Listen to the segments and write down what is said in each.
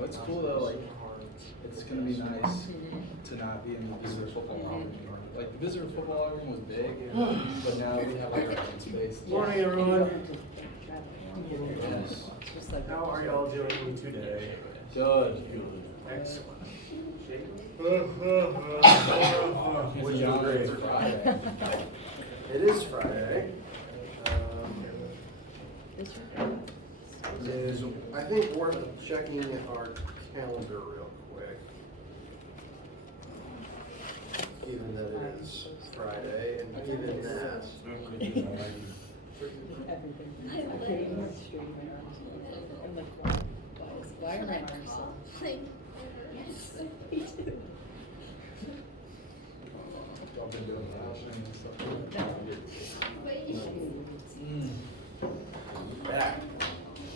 Oh, it's cool though, like, it's gonna be nice to not be in the visitor football room anymore. Like, the visitor football room was big, but now we have like our own space. Morning, everyone. Yes. How are y'all doing today? Good. Excellent. Which is great. Friday. It is Friday. It is, I think, worth checking our calendar real quick. Given that it is Friday, and given that. Back.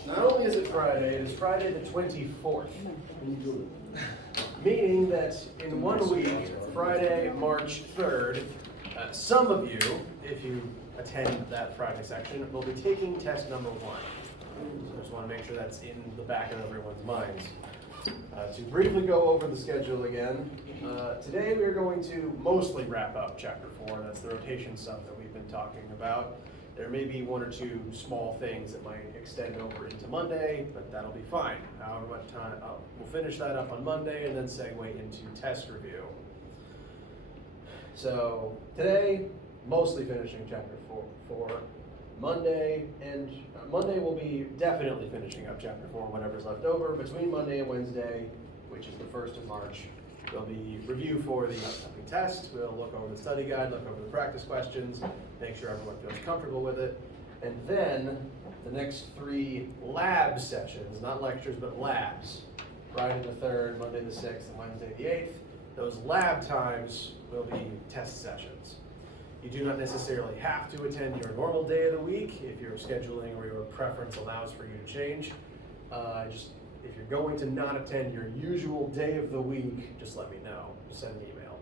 Not only is it Friday, it is Friday the 24th. Meaning that in 1 week, Friday, March 3rd, some of you, if you attend that Friday section, will be taking test number 1. So I just want to make sure that's in the back of everyone's minds. To briefly go over the schedule again, today we are going to mostly wrap up Chapter 4. That's the rotation stuff that we've been talking about. There may be 1 or 2 small things that might extend over into Monday, but that'll be fine. However much time, we'll finish that up on Monday and then segue into test review. So today, mostly finishing Chapter 4. Monday will be definitely finishing up Chapter 4, whatever's left over. Between Monday and Wednesday, which is the 1st of March, there'll be review for the upcoming test. We'll look over the study guide, look over the practice questions, make sure everyone feels comfortable with it. And then the next 3 lab sessions, not lectures, but labs. Friday the 3rd, Monday the 6th, and Wednesday the 8th. Those lab times will be test sessions. You do not necessarily have to attend your normal day of the week if your scheduling or your preference allows for you to change. If you're going to not attend your usual day of the week, just let me know. Just send an email.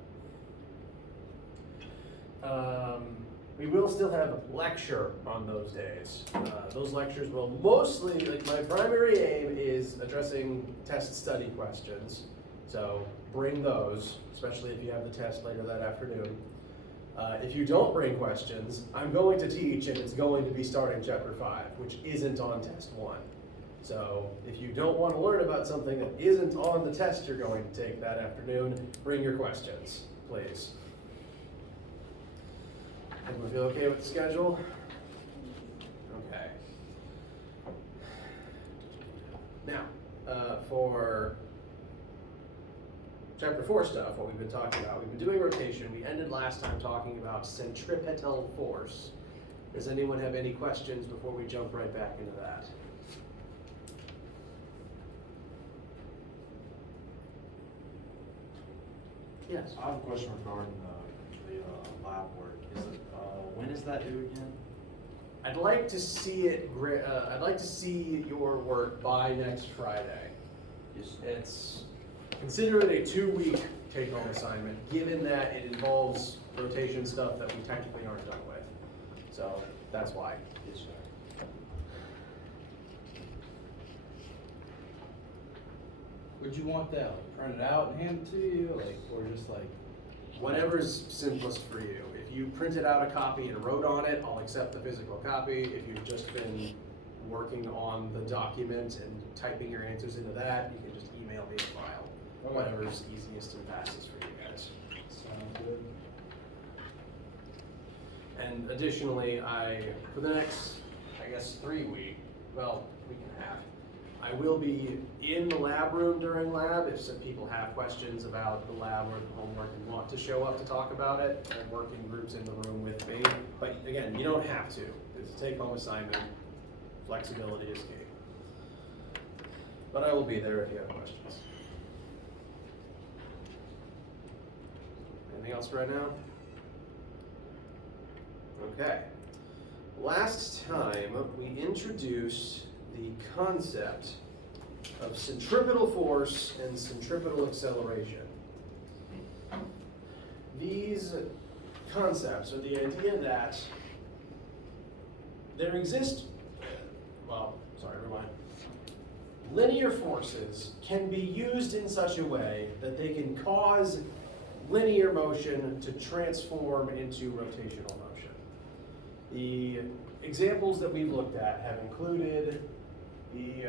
We will still have a lecture on those days. Those lectures will mostly, like, my primary aim is addressing test study questions. So bring those, especially if you have the test later that afternoon. If you don't bring questions, I'm going to teach, and it's going to be starting Chapter 5, which isn't on Test 1. So if you don't want to learn about something that isn't on the test you're going to take that afternoon, bring your questions, please. Everyone feel okay with the schedule? Okay. Now, for Chapter 4 stuff, what we've been talking about, we've been doing rotation. We ended last time talking about centripetal force. Does anyone have any questions before we jump right back into that? Yes. I have a question regarding the lab work. When is that due again? I'd like to see it. I'd like to see your work by next Friday. It's consider it a 2-week take-home assignment, given that it involves rotation stuff that we technically aren't done with. So that's why. Yes, sir. Would you want that like printed out and handed to you, like, or just like? Whatever's simplest for you. If you printed out a copy and wrote on it, I'll accept the physical copy. If you've just been working on the document and typing your answers into that, you can just email me a file. Okay. Whatever's easiest and fastest for you guys. Sounds good. And additionally, for the next, I guess, 3 weeks, well, week and a half, I will be in the lab room during lab if some people have questions about the lab or the homework and want to show up to talk about it, and work in groups in the room with me. But again, you don't have to. It's a take-home assignment. Flexibility is key. But I will be there if you have questions. Anything else for right now? Okay. Last time we introduced the concept of centripetal force and centripetal acceleration. These concepts are the idea that there exist, well, sorry, rewind. linear forces can be used in such a way that they can cause linear motion to transform into rotational motion. The examples that we've looked at have included the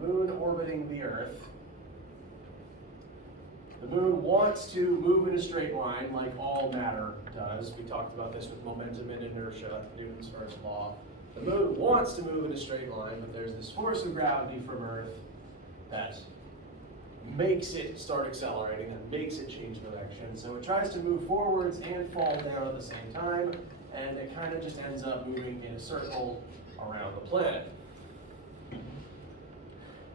moon orbiting the Earth. The moon wants to move in a straight line like all matter does. We talked about this with momentum and inertia, Newton's first law. The moon wants to move in a straight line, but there's this force of gravity from Earth that makes it start accelerating, and makes it change direction. So it tries to move forwards and fall down at the same time, and it kind of just ends up moving in a circle around the planet.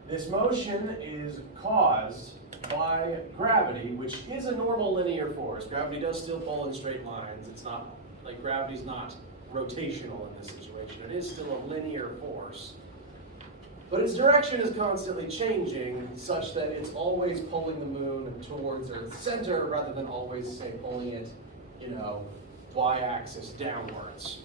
This motion is caused by gravity, which is a normal linear force. Gravity does still pull in straight lines. It's not, like, gravity's not rotational in this situation. It is still a linear force. But its direction is constantly changing such that it's always pulling the moon towards Earth's center rather than always, say, pulling it, y-axis downwards.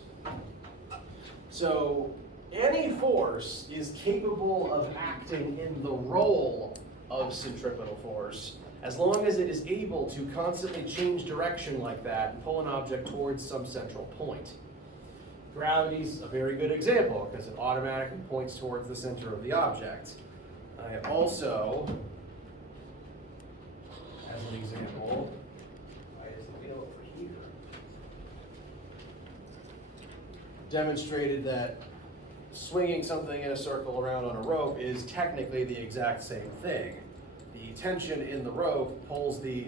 So any force is capable of acting in the role of centripetal force as long as it is able to constantly change direction like that and pull an object towards some central point. Gravity's a very good example because it automatically points towards the center of the object. I also, as an example, why is the wheel over here? Demonstrated that swinging something in a circle around on a rope is technically the exact same thing. The tension in the rope pulls the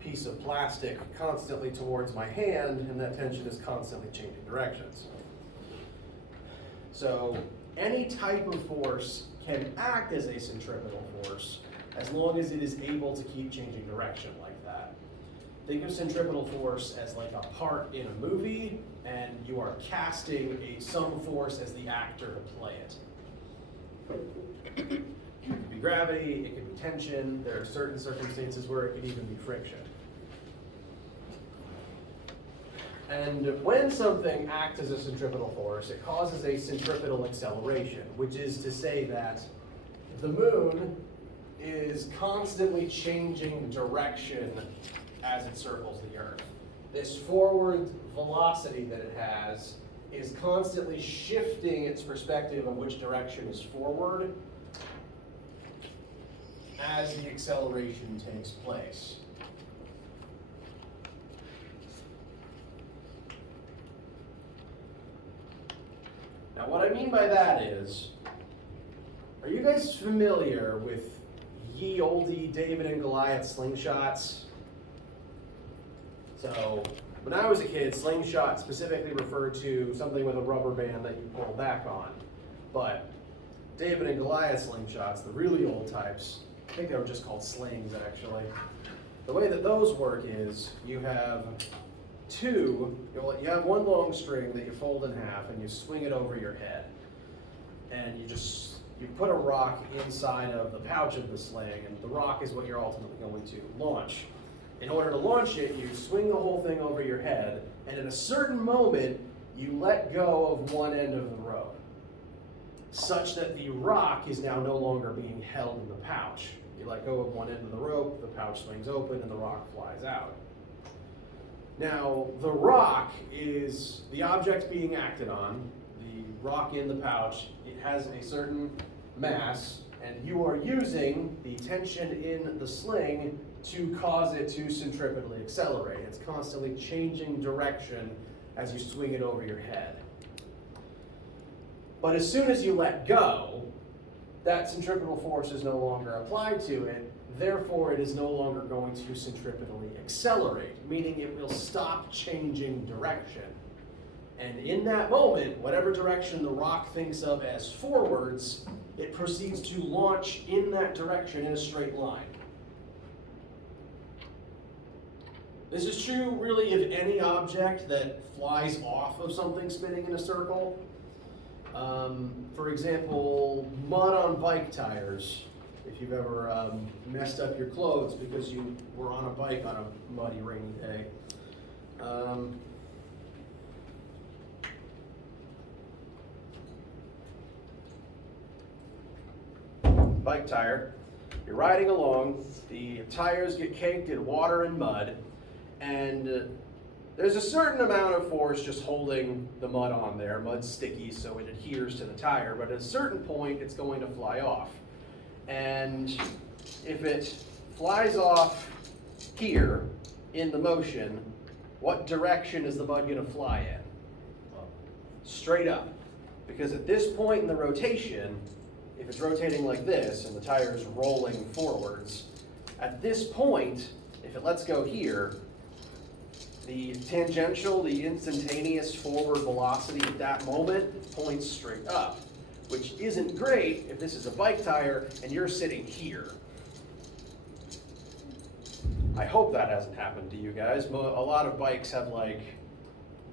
piece of plastic constantly towards my hand, and that tension is constantly changing directions. So any type of force can act as a centripetal force as long as it is able to keep changing direction like that. Think of centripetal force as like a part in a movie, and you are casting some force as the actor to play it. It could be gravity, it could be tension. There are certain circumstances where it could even be friction. And when something acts as a centripetal force, it causes a centripetal acceleration, which is to say that the moon is constantly changing direction as it circles the Earth. This forward velocity that it has is constantly shifting its perspective of which direction is forward as the acceleration takes place. Now, what I mean by that is, are you guys familiar with ye olde David and Goliath slingshots? So, when I was a kid, slingshot specifically referred to something with a rubber band that you pull back on. But David and Goliath slingshots, the really old types, I think they were just called slings actually. The way that those work is you have you have one long string that you fold in half and you swing it over your head. And you put a rock inside of the pouch of the sling, and the rock is what you're ultimately going to launch. In order to launch it, you swing the whole thing over your head, and at a certain moment, you let go of one end of the rope, such that the rock is now no longer being held in the pouch. You let go of one end of the rope, the pouch swings open, and the rock flies out. Now, the rock is the object being acted on, the rock in the pouch. It has a certain mass, and you are using the tension in the sling to cause it to centripetally accelerate. It's constantly changing direction as you swing it over your head. But as soon as you let go, that centripetal force is no longer applied to it. Therefore, it is no longer going to centripetally accelerate, meaning it will stop changing direction. And in that moment, whatever direction the rock thinks of as forwards, it proceeds to launch in that direction in a straight line. This is true, really, of any object that flies off of something spinning in a circle. For example, mud on bike tires. If you've ever messed up your clothes because you were on a bike on a muddy, rainy day. bike tire. You're riding along, the tires get caked in water and mud, and there's a certain amount of force just holding the mud on there. Mud's sticky, so it adheres to the tire, but at a certain point, it's going to fly off. And if it flies off here in the motion, what direction is the mud going to fly in? Straight up. Because at this point in the rotation, if it's rotating like this and the tire is rolling forwards, at this point, if it lets go here, the tangential, the instantaneous forward velocity at that moment points straight up, which isn't great if this is a bike tire and you're sitting here. I hope that hasn't happened to you guys. A lot of bikes have like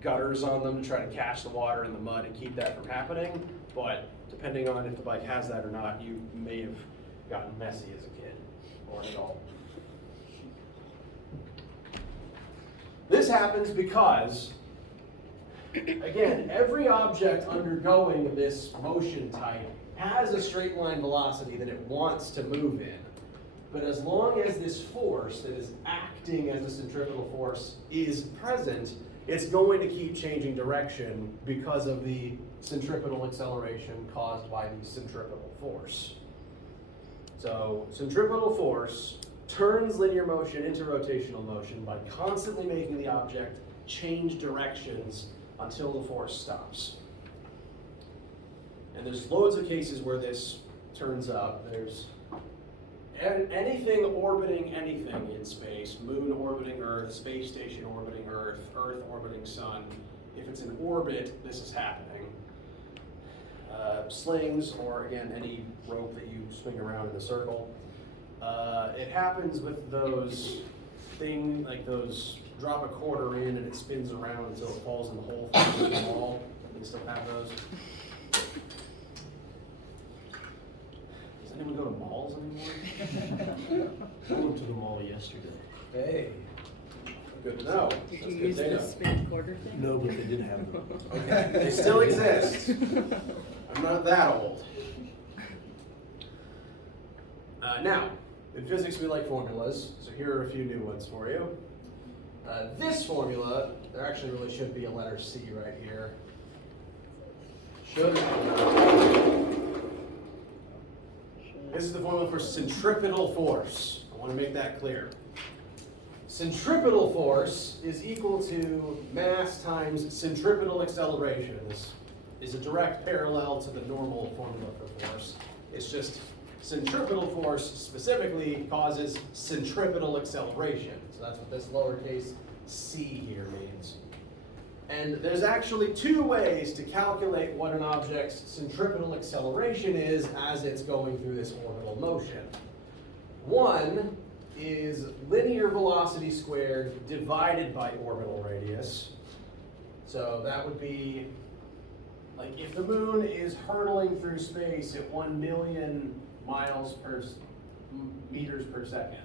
gutters on them to try to catch the water in the mud and keep that from happening, but depending on if the bike has that or not, you may have gotten messy as a kid or an adult. This happens because, again, every object undergoing this motion type has a straight line velocity that it wants to move in. But as long as this force that is acting as a centripetal force is present, it's going to keep changing direction because of the centripetal acceleration caused by the centripetal force. So centripetal force turns linear motion into rotational motion by constantly making the object change directions until the force stops. And there's loads of cases where this turns up. There's anything orbiting anything in space, moon orbiting Earth, space station orbiting Earth, Earth orbiting sun. If it's in orbit, this is happening. Slings, or again, any rope that you swing around in a circle. It happens with those things, like those drop a quarter in and it spins around until it falls in the hole through the wall. They still have those. Does anyone go to malls anymore? I went to the mall yesterday. Hey, good to know. Did That's you good use the data. spin quarter thing? No, but they didn't have them. Okay, they still exist. I'm not that old. Now, in physics we like formulas, so here are a few new ones for you. This formula, there actually really should be a letter C right here. Should. This is the formula for centripetal force. I want to make that clear. Centripetal force is equal to mass times centripetal acceleration. This is a direct parallel to the normal formula for force. It's just centripetal force specifically causes centripetal acceleration. So that's what this lowercase c here means. And there's actually two ways to calculate what an object's centripetal acceleration is as it's going through this orbital motion. One is linear velocity squared divided by orbital radius. So that would be, like, if the moon is hurtling through space at 1 million meters per second.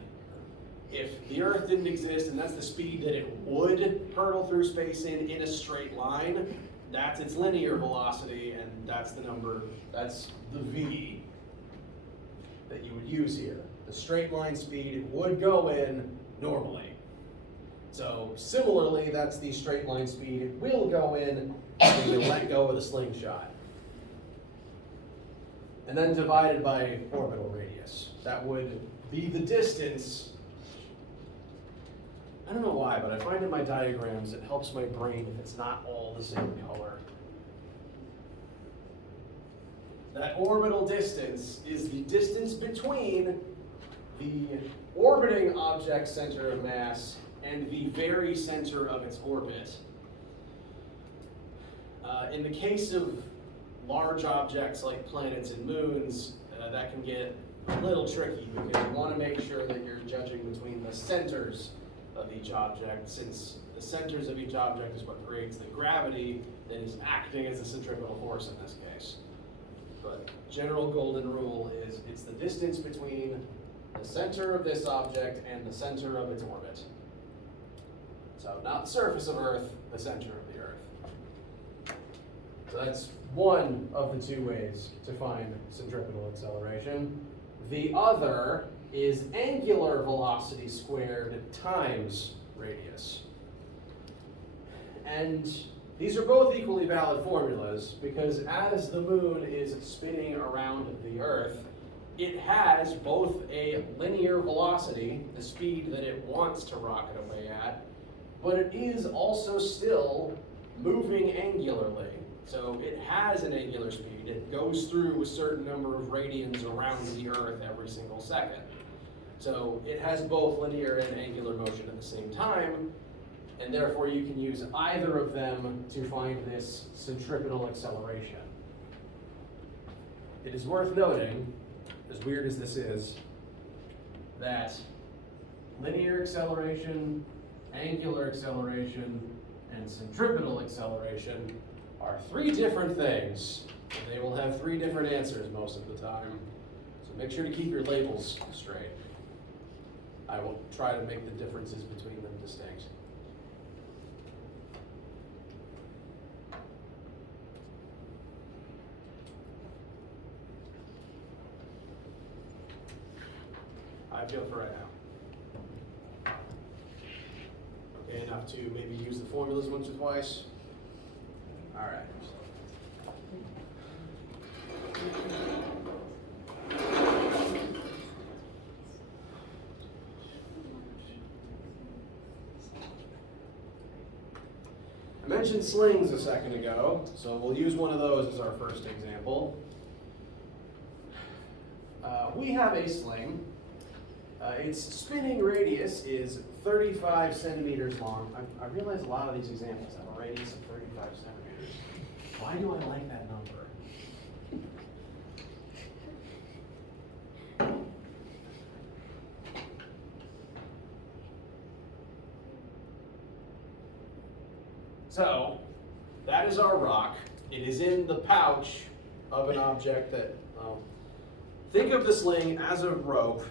If the Earth didn't exist and that's the speed that it would hurtle through space in a straight line, that's its linear velocity, and that's the number, that's the v that you would use here. The straight line speed it would go in normally. So similarly, that's the straight line speed it will go in when you let go of the slingshot. And then divided by orbital radius. That would be the distance. I don't know why, but I find in my diagrams it helps my brain if it's not all the same color. That orbital distance is the distance between the orbiting object's center of mass and the very center of its orbit. In the case of large objects like planets and moons, that can get a little tricky because you want to make sure that you're judging between the centers of each object, since the centers of each object is what creates the gravity that is acting as a centripetal force in this case. But general golden rule is it's the distance between the center of this object and the center of its orbit. So not the surface of Earth, the center of the Earth. So that's one of the two ways to find centripetal acceleration. The other is angular velocity squared times radius. And these are both equally valid formulas because as the moon is spinning around the Earth, it has both a linear velocity, the speed that it wants to rocket away at, but it is also still moving angularly. So it has an angular speed. It goes through a certain number of radians around the Earth every single second. So it has both linear and angular motion at the same time, and therefore you can use either of them to find this centripetal acceleration. It is worth noting, as weird as this is, that linear acceleration, angular acceleration, and centripetal acceleration are three different things. They will have three different answers most of the time. So make sure to keep your labels straight. I will try to make the differences between them distinct. I feel for right now. Okay, enough to maybe use the formulas once or twice. All right. I mentioned slings a second ago, so we'll use one of those as our first example. We have a sling. Its spinning radius is 35 centimeters long. I realize a lot of these examples have a radius of 35 centimeters. Why do I like that number? So, that is our rock. It is in the pouch of an object that, think of the sling as a rope.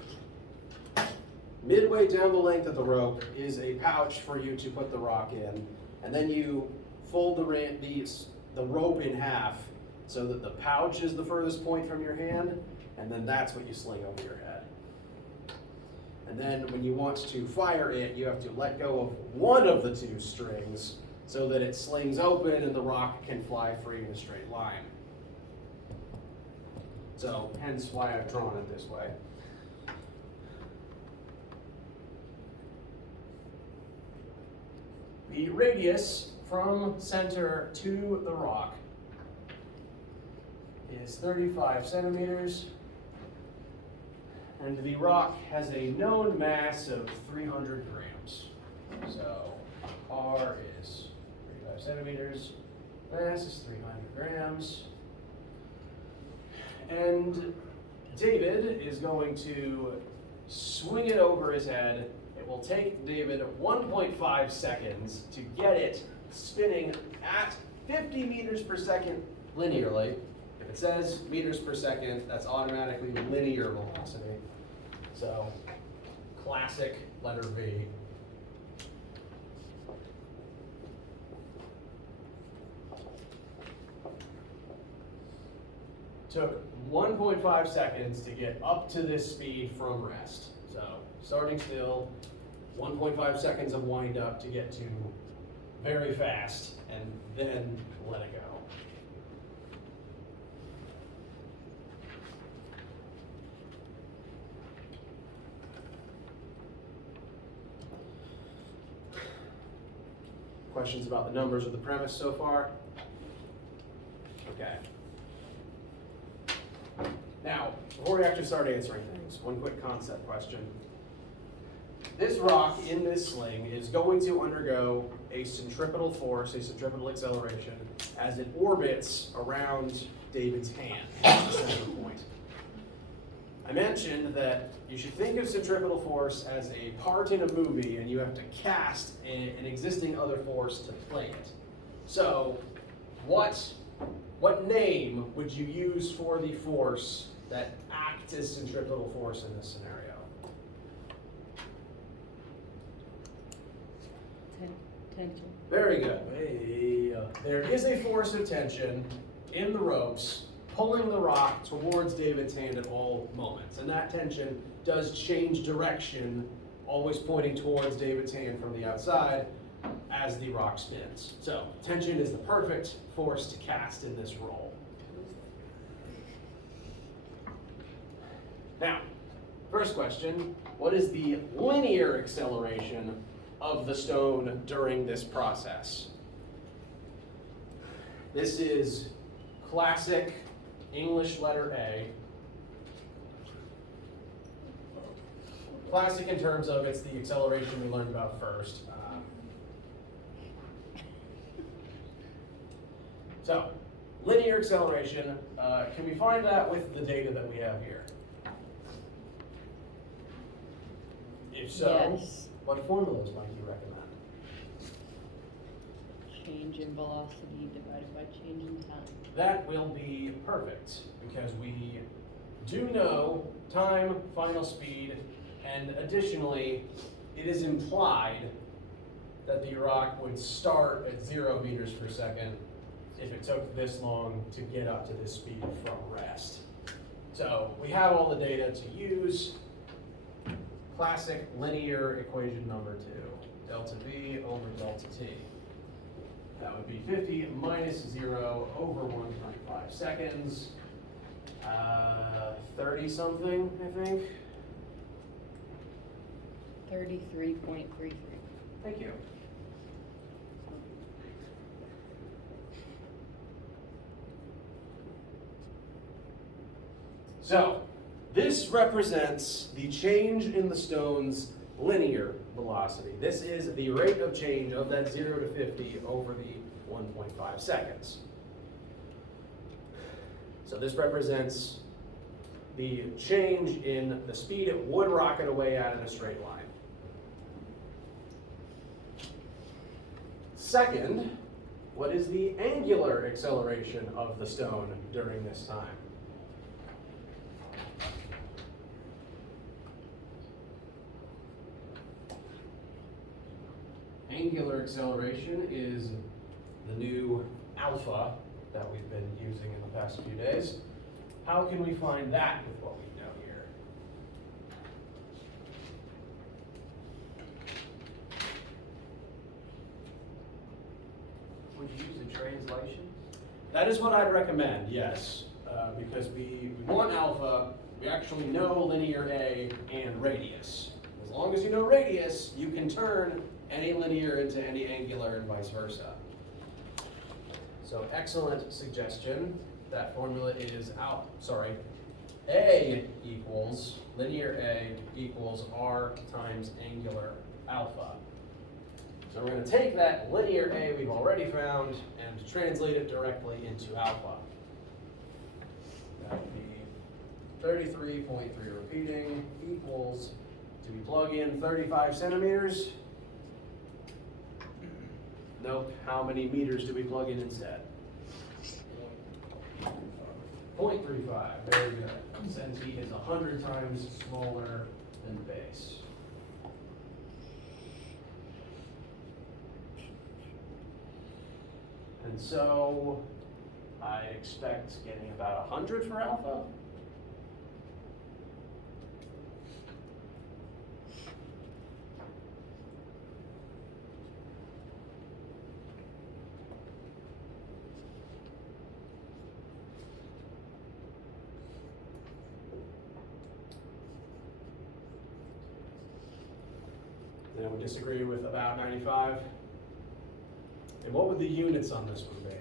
Midway down the length of the rope is a pouch for you to put the rock in, and then you fold the rope in half so that the pouch is the furthest point from your hand, and then that's what you sling over your head. And then when you want to fire it, you have to let go of one of the two strings so that it slings open and the rock can fly free in a straight line. So, hence why I've drawn it this way. The radius from center to the rock is 35 centimeters, and the rock has a known mass of 300 grams. So R is 35 centimeters, mass is 300 grams, and David is going to swing it over his head. It will take David 1.5 seconds to get it spinning at 50 meters per second linearly. If it says meters per second, that's automatically linear velocity. So, classic letter V. Took 1.5 seconds to get up to this speed from rest. So, starting still, 1.5 seconds of wind up to get to very fast, and then let it go. Questions about the numbers of the premise so far? Okay. Now, before we actually start answering things, one quick concept question. This rock in this sling is going to undergo a centripetal force, a centripetal acceleration, as it orbits around David's hand, the center point. I mentioned that you should think of centripetal force as a part in a movie, and you have to cast an existing other force to play it. So, what name would you use for the force that acts as centripetal force in this scenario? Tension. Very good. There is a force of tension in the ropes pulling the rock towards David's hand at all moments. And that tension does change direction, always pointing towards David's hand from the outside as the rock spins. So tension is the perfect force to cast in this role. Now, first question, what is the linear acceleration of the stone during this process? This is classic English letter A. Classic in terms of it's the acceleration we learned about first. So, linear acceleration, can we find that with the data that we have here? If so, Yes. what formulas might you recommend? Change in velocity divided by change in time. That will be perfect, because we do know time, final speed, and additionally, it is implied that the rock would start at 0 meters per second if it took this long to get up to this speed from rest. So we have all the data to use. Classic linear equation number 2, delta V over delta T. That would be 50 minus 0 over 1.5 seconds. 30 something, I think. 33.33. Thank you. So, this represents the change in the stone's linear velocity. This is the rate of change of that 0 to 50 over the 1.5 seconds. So this represents the change in the speed it would rocket away at in a straight line. Second, what is the angular acceleration of the stone during this time? Angular acceleration is the new alpha that we've been using in the past few days. How can we find that with what we know here? Would you use a translation? That is what I'd recommend, yes, because we want alpha, we actually know linear A and radius. As long as you know radius, you can turn any linear into any angular and vice versa. So excellent suggestion. That formula is A equals, linear A equals R times angular alpha. So we're going to take that linear A we've already found and translate it directly into alpha. That would be 33.3 repeating equals, do we plug in 35 centimeters? Nope. How many meters do we plug in instead? 0.35. Very good. Since he is 100 times smaller than the base. And so I expect getting about 100 for alpha. Then we disagree with about 95. And what would the units on this one be?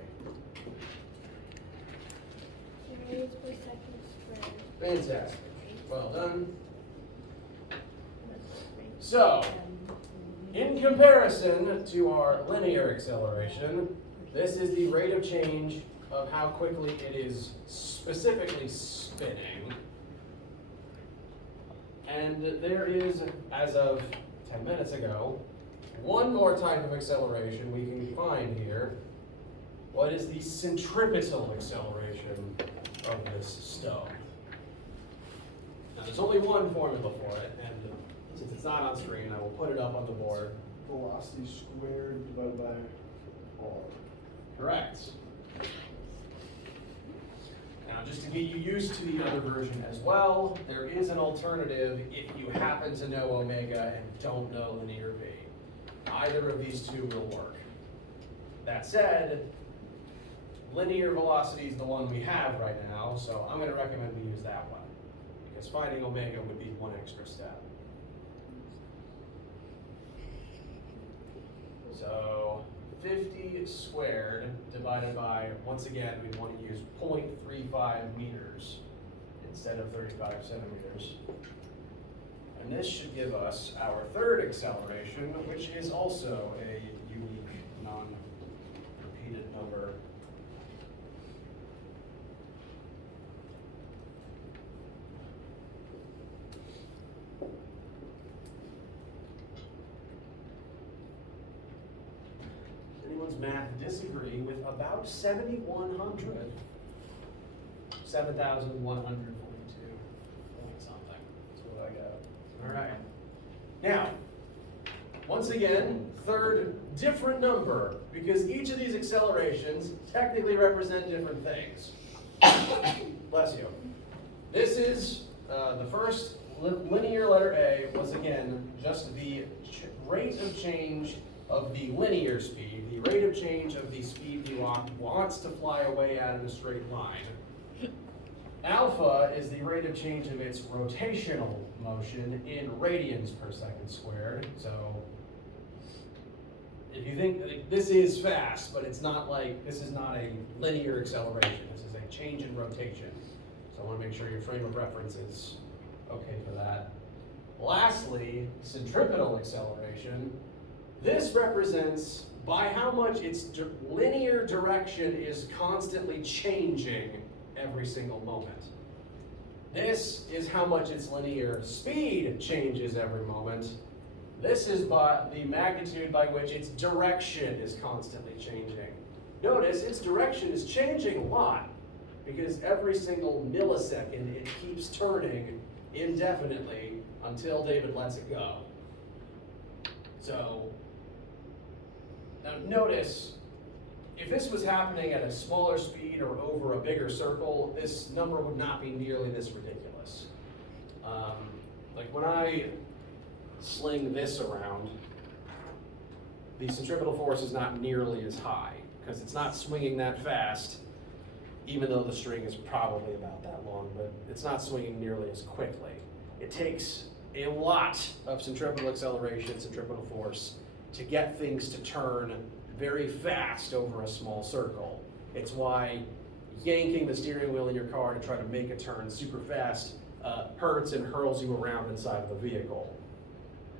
Units per second squared. Fantastic. Well done. So, in comparison to our linear acceleration, this is the rate of change of how quickly it is specifically spinning. And there is, as of 10 minutes ago, one more type of acceleration we can find here. What is the centripetal acceleration of this stone? Now there's only one formula for it, and since it's not on screen, I will put it up on the board. Velocity squared divided by R. Correct. Now, just to get you used to the other version as well, there is an alternative if you happen to know omega and don't know linear v. Either of these two will work. That said, linear velocity is the one we have right now, so I'm going to recommend we use that one, because finding omega would be one extra step. So 50 squared divided by, once again, we want to use 0.35 meters instead of 35 centimeters. And this should give us our third acceleration, which is also a unique, non-repeated number. Anyone's math disagree with about 7,100. 7,142 point something. That's what I got. All right. Now, once again, third different number, because each of these accelerations technically represent different things. Bless you. This is the first linear letter A, once again, just the rate of change of the linear speed, the rate of change of the speed the rock wants to fly away at in a straight line. Alpha is the rate of change of its rotational motion in radians per second squared. So if you think this is fast, but it's not like, this is not a linear acceleration. This is a change in rotation. So I want to make sure your frame of reference is okay for that. Lastly, centripetal acceleration. This represents by how much its linear direction is constantly changing every single moment. This is how much its linear speed changes every moment. This is by the magnitude by which its direction is constantly changing. Notice its direction is changing a lot because every single millisecond it keeps turning indefinitely until David lets it go. So, now notice, if this was happening at a smaller speed or over a bigger circle, this number would not be nearly this ridiculous. Like when I sling this around, the centripetal force is not nearly as high because it's not swinging that fast, even though the string is probably about that long, but it's not swinging nearly as quickly. It takes a lot of centripetal acceleration, centripetal force, to get things to turn very fast over a small circle. It's why yanking the steering wheel in your car to try to make a turn super fast hurts and hurls you around inside of the vehicle.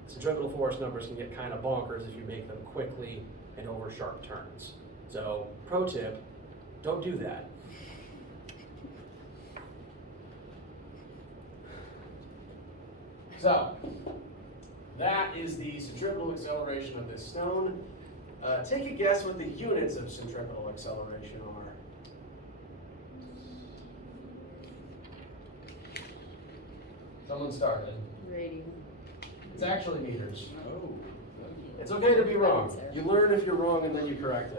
Centripetal force numbers can get kind of bonkers if you make them quickly and over sharp turns. So, pro tip, don't do that. So, that is the centripetal acceleration of this stone. Take a guess what the units of centripetal acceleration are. Someone started. Radian. It's actually meters. Oh. It's okay to be wrong. You learn if you're wrong and then you correct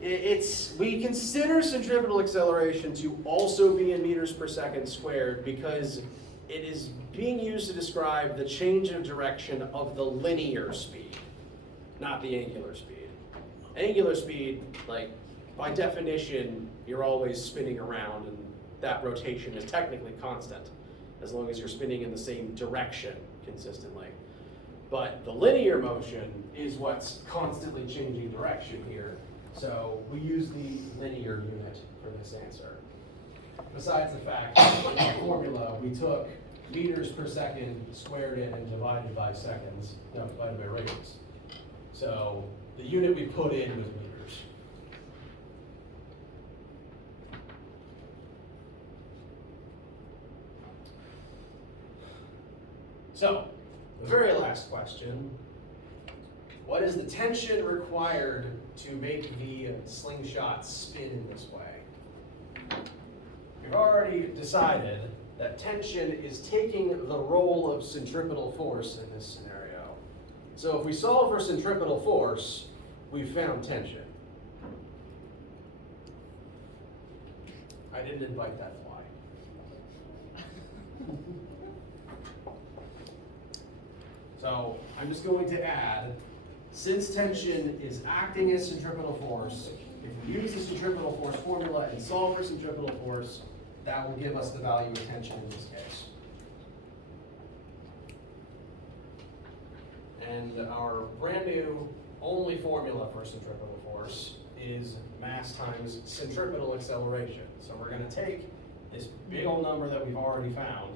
it. We consider centripetal acceleration to also be in meters per second squared because it is being used to describe the change of direction of the linear speed, not the angular speed. Angular speed, like by definition, you're always spinning around and that rotation is technically constant as long as you're spinning in the same direction consistently. But the linear motion is what's constantly changing direction here. So we use the linear unit for this answer. Besides the fact that in our formula, we took meters per second, squared it, and divided by seconds, no, divided by radians. So the unit we put in was meters. So, the very last question, what is the tension required to make the slingshot spin in this way? We've already decided that tension is taking the role of centripetal force in this scenario. So if we solve for centripetal force, we've found tension. I didn't invite that fly. So I'm just going to add, since tension is acting as centripetal force, if we use the centripetal force formula and solve for centripetal force, that will give us the value of tension in this case. And our brand new only formula for centripetal force is mass times centripetal acceleration. So we're going to take this big old number that we've already found,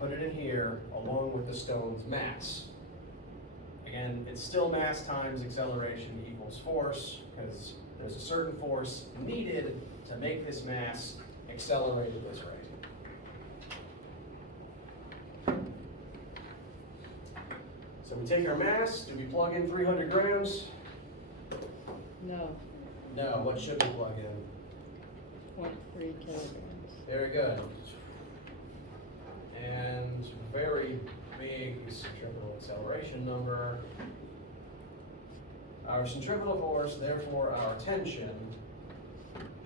put it in here along with the stone's mass. Again, it's still mass times acceleration equals force, because there's a certain force needed to make this mass accelerate at this rate. So we take our mass, do we plug in 300 grams? No, No, what should we plug in? 0.3 kilograms. Very good. And very big centripetal acceleration number. Our centripetal force, therefore our tension,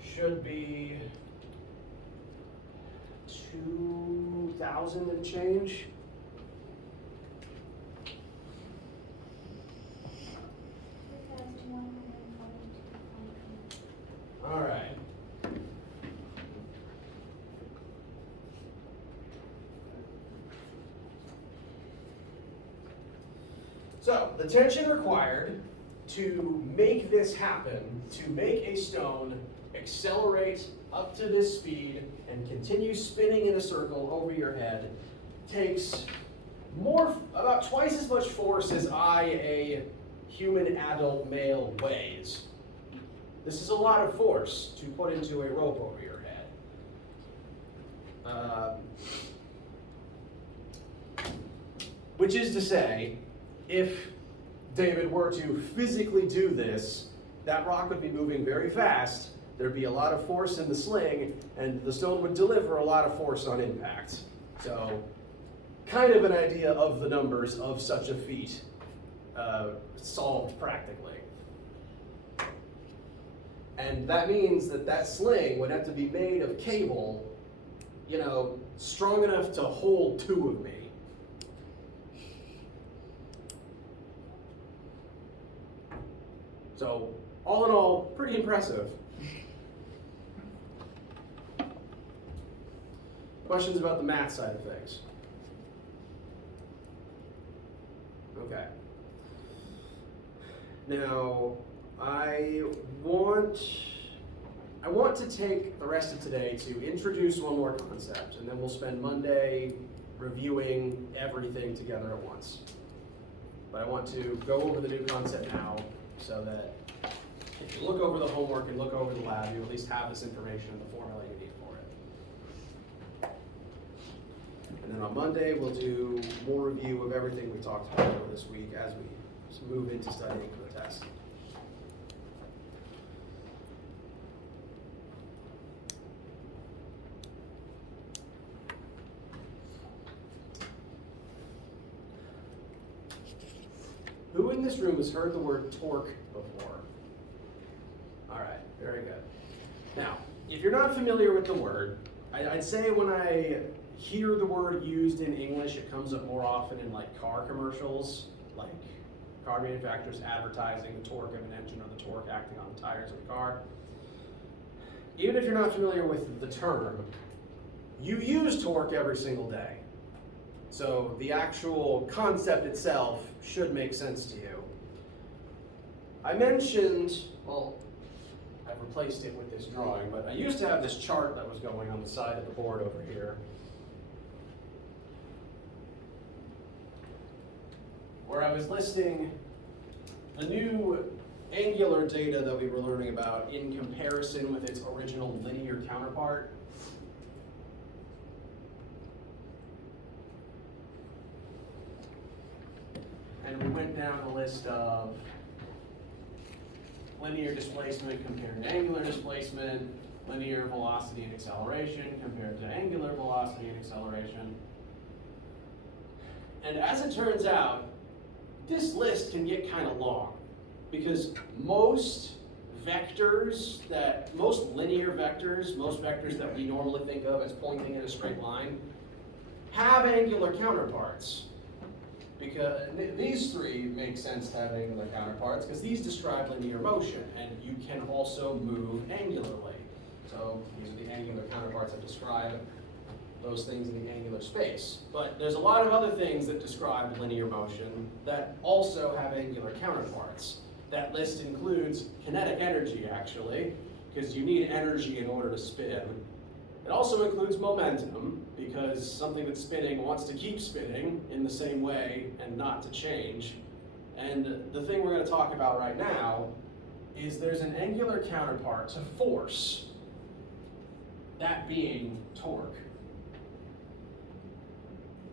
should be 2,000 and change. All right. So the tension required to make this happen, to make a stone accelerate up to this speed and continue spinning in a circle over your head, takes about twice as much force as a human adult male weighs. This is a lot of force to put into a rope over your head. Which is to say, if David were to physically do this, that rock would be moving very fast, there'd be a lot of force in the sling, and the stone would deliver a lot of force on impact. So, kind of an idea of the numbers of such a feat solved practically. And that means that that sling would have to be made of cable, strong enough to hold two of me. So, all in all, pretty impressive. Questions about the math side of things? Okay. Now, I want to take the rest of today to introduce one more concept, and then we'll spend Monday reviewing everything together at once. But I want to go over the new concept now, so that if you look over the homework and look over the lab, you at least have this information in the formula you need for it. And then on Monday, we'll do more review of everything we talked about over this week as we move into studying for the test. Who in this room has heard the word torque before? All right, very good. Now, if you're not familiar with the word, I'd say when I hear the word used in English, it comes up more often in like car commercials, like car manufacturers advertising the torque of an engine or the torque acting on the tires of the car. Even if you're not familiar with the term, you use torque every single day. So the actual concept itself should make sense to you. I mentioned, well, I've replaced it with this drawing, but I used to have this chart that was going on the side of the board over here, where I was listing the new angular data that we were learning about in comparison with its original linear counterpart. And we went down the list of linear displacement compared to angular displacement, linear velocity and acceleration compared to angular velocity and acceleration. And as it turns out, this list can get kind of long because most vectors that, most linear vectors, most vectors that we normally think of as pointing in a straight line, have angular counterparts. Because these three make sense to have angular counterparts because these describe linear motion and you can also move angularly. So these are the angular counterparts that describe those things in the angular space. But there's a lot of other things that describe linear motion that also have angular counterparts. That list includes kinetic energy, actually, because you need energy in order to spin. It also includes momentum, because something that's spinning wants to keep spinning in the same way and not to change. And the thing we're going to talk about right now is there's an angular counterpart to force, that being torque.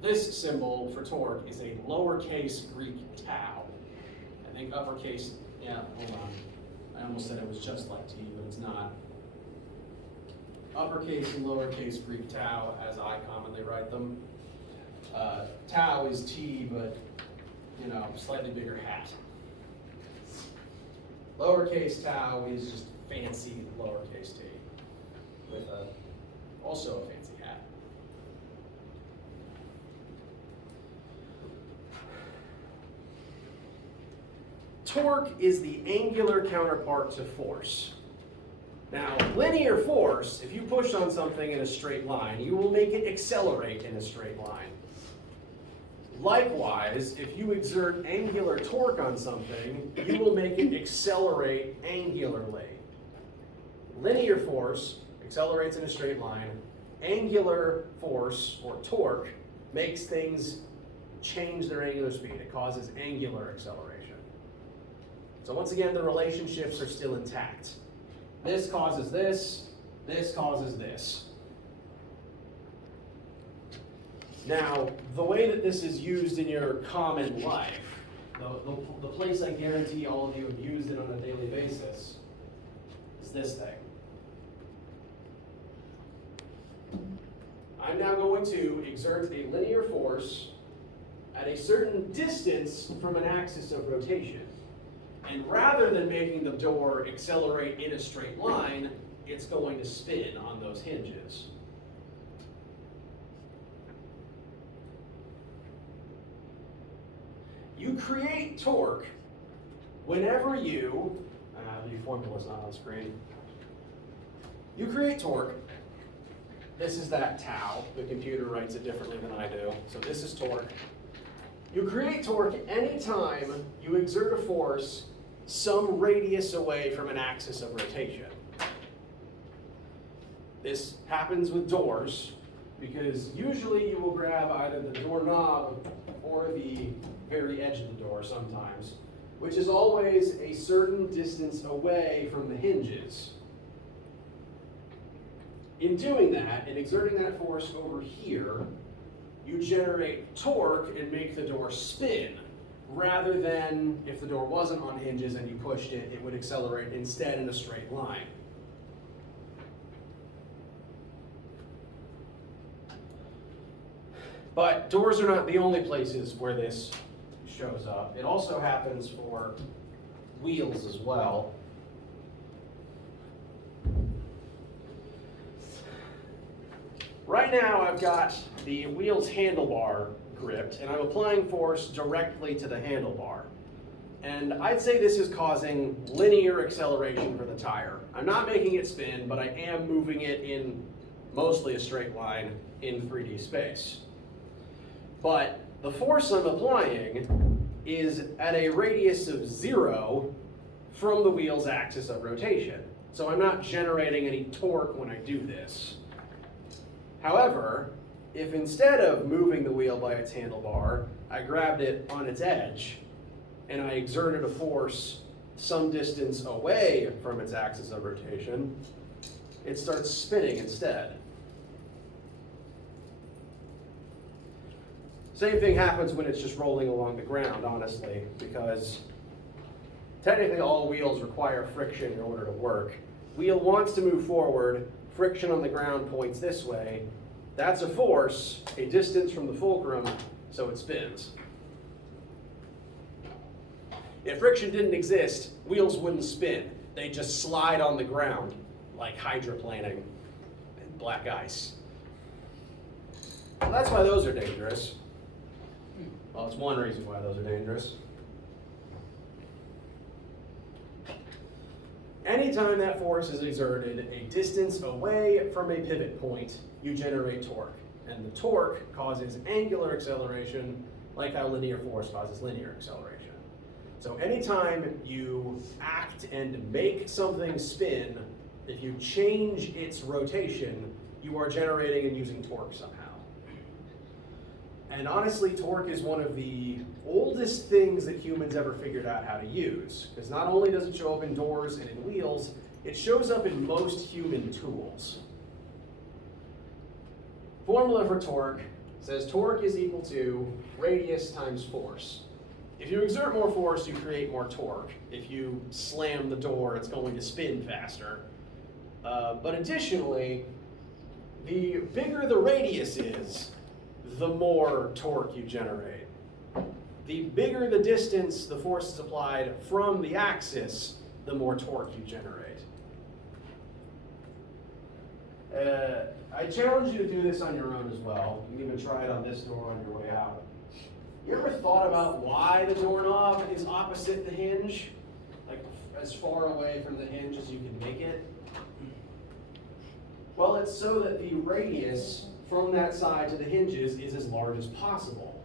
This symbol for torque is a lowercase Greek tau. I think uppercase, yeah, hold on. I almost said it was just like T, but it's not. Uppercase and lowercase Greek tau, as I commonly write them. Tau is T, but, you know, slightly bigger hat. Lowercase tau is just fancy lowercase t, with also a fancy hat. Torque is the angular counterpart to force. Now, linear force, if you push on something in a straight line, you will make it accelerate in a straight line. Likewise, if you exert angular torque on something, you will make it accelerate angularly. Linear force accelerates in a straight line. Angular force, or torque, makes things change their angular speed. It causes angular acceleration. So once again, the relationships are still intact. This causes this causes this. Now, the way that this is used in your common life, the place I guarantee all of you have used it on a daily basis, is this thing. I'm now going to exert a linear force at a certain distance from an axis of rotation. And rather than making the door accelerate in a straight line, it's going to spin on those hinges. You create torque whenever you, the formula's not on screen. You create torque. This is that tau. The computer writes it differently than I do. So this is torque. You create torque anytime you exert a force some radius away from an axis of rotation. This happens with doors because usually you will grab either the doorknob or the very edge of the door sometimes, which is always a certain distance away from the hinges. In doing that, and exerting that force over here, you generate torque and make the door spin, rather than if the door wasn't on hinges and you pushed it, it would accelerate instead in a straight line. But doors are not the only places where this shows up. It also happens for wheels as well. Right now I've got the wheel's handlebar gripped and I'm applying force directly to the handlebar. And I'd say this is causing linear acceleration for the tire. I'm not making it spin, but I am moving it in mostly a straight line in 3D space. But the force I'm applying is at a radius of 0 from the wheel's axis of rotation. So I'm not generating any torque when I do this. However, if instead of moving the wheel by its handlebar, I grabbed it on its edge and I exerted a force some distance away from its axis of rotation, it starts spinning instead. Same thing happens when it's just rolling along the ground, honestly, because technically all wheels require friction in order to work. Wheel wants to move forward, friction on the ground points this way. That's a force, a distance from the fulcrum, so it spins. If friction didn't exist, wheels wouldn't spin. they just slide on the ground like hydroplaning and black ice. Well, that's why those are dangerous. Well, it's one reason why those are dangerous. Anytime that force is exerted a distance away from a pivot point, you generate torque. And the torque causes angular acceleration, like how linear force causes linear acceleration. So anytime you act and make something spin, if you change its rotation, you are generating and using torque somehow. And honestly, torque is one of the oldest things that humans ever figured out how to use. Because not only does it show up in doors and in wheels, it shows up in most human tools. Formula for torque says torque is equal to radius times force. If you exert more force, you create more torque. If you slam the door, it's going to spin faster. But additionally, the bigger the radius is, the more torque you generate. The bigger the distance the force is applied from the axis, the more torque you generate. I challenge you to do this on your own as well. You can even try it on this door on your way out. You ever thought about why the doorknob is opposite the hinge? Like as far away from the hinge as you can make it? Well, it's so that the radius from that side to the hinges is as large as possible.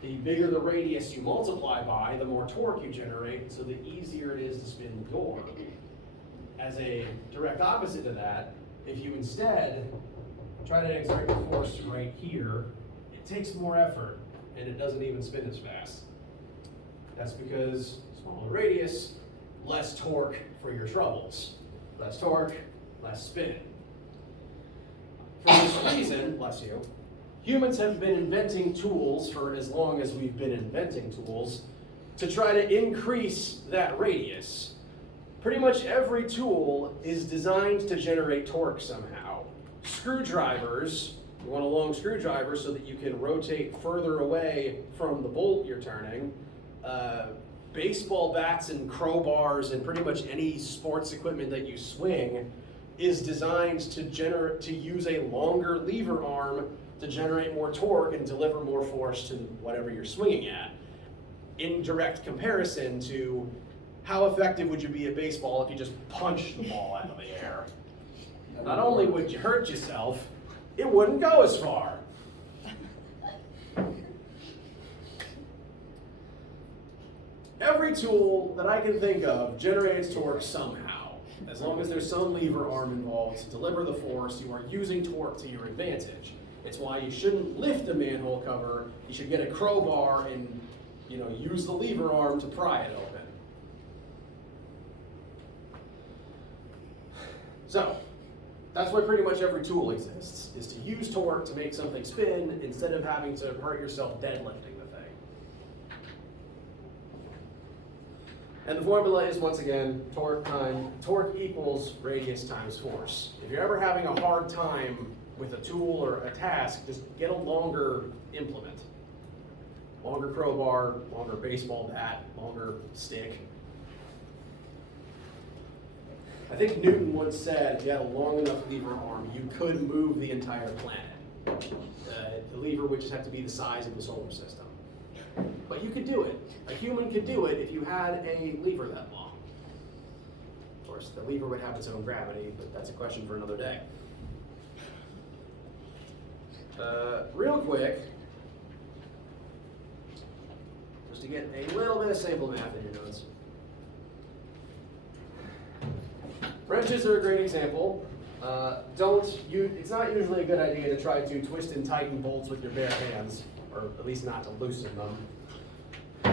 The bigger the radius you multiply by, the more torque you generate, so the easier it is to spin the door. As a direct opposite to that, if you instead try to exert your force right here, it takes more effort and it doesn't even spin as fast. That's because smaller radius, less torque for your troubles. Less torque, less spin. For this reason, bless you, humans have been inventing tools for as long as we've been inventing tools to try to increase that radius. Pretty much every tool is designed to generate torque somehow. Screwdrivers, you want a long screwdriver so that you can rotate further away from the bolt you're turning. Baseball bats and crowbars and pretty much any sports equipment that you swing is designed to use a longer lever arm to generate more torque and deliver more force to whatever you're swinging at. In direct comparison to how effective would you be at baseball if you just punched the ball out of the air? Not only would you hurt yourself, it wouldn't go as far. Every tool that I can think of generates torque somehow. As long as there's some lever arm involved to deliver the force, you are using torque to your advantage. It's why you shouldn't lift a manhole cover. You should get a crowbar and use the lever arm to pry it open. So, that's why pretty much every tool exists, is to use torque to make something spin instead of having to hurt yourself deadlifting the thing. And the formula is, once again, torque equals radius times force. If you're ever having a hard time with a tool or a task, just get a longer implement. Longer crowbar, longer baseball bat, longer stick. I think Newton once said if you had a long enough lever arm, you could move the entire planet. The lever would just have to be the size of the solar system. But you could do it. A human could do it if you had a lever that long. Of course, the lever would have its own gravity, but that's a question for another day. Real quick, just to get a little bit of sample math in your notes. Wrenches are a great example. It's not usually a good idea to try to twist and tighten bolts with your bare hands, or at least not to loosen them.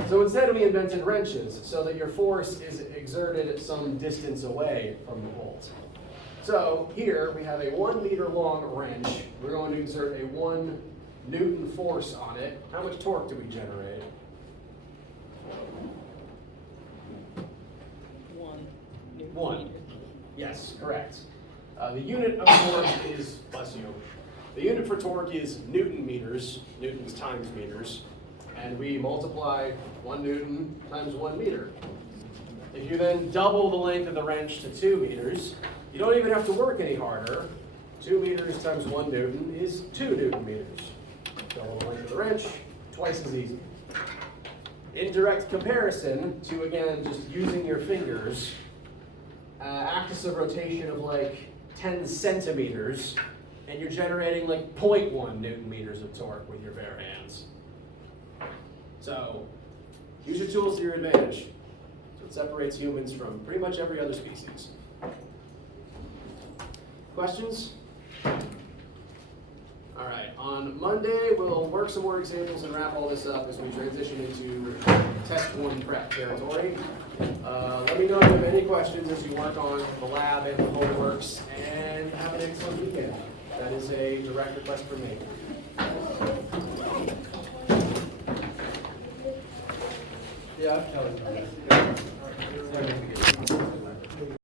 So instead we invented wrenches so that your force is exerted at some distance away from the bolt. So here we have a 1 meter long wrench. We're going to exert a 1 Newton force on it. How much torque do we generate? 1. Yes, correct. The unit of torque is, bless you, the unit for torque is Newton meters, Newtons times meters, and we multiply 1 Newton times 1 meter. If you then double the length of the wrench to 2 meters, you don't even have to work any harder. 2 meters times 1 Newton is 2 Newton meters. Double the length of the wrench, twice as easy. In direct comparison to, again, just using your fingers, axis of rotation of like 10 centimeters, and you're generating like 0.1 Newton meters of torque with your bare hands. So, use your tools to your advantage. So it separates humans from pretty much every other species. Questions? All right, on Monday, we'll work some more examples and wrap all this up as we transition into test 1 prep territory. Let me know if you have any questions as you work on the lab and the homeworks, and have an excellent weekend. That is a direct request from me. Yeah, Kelly's on that.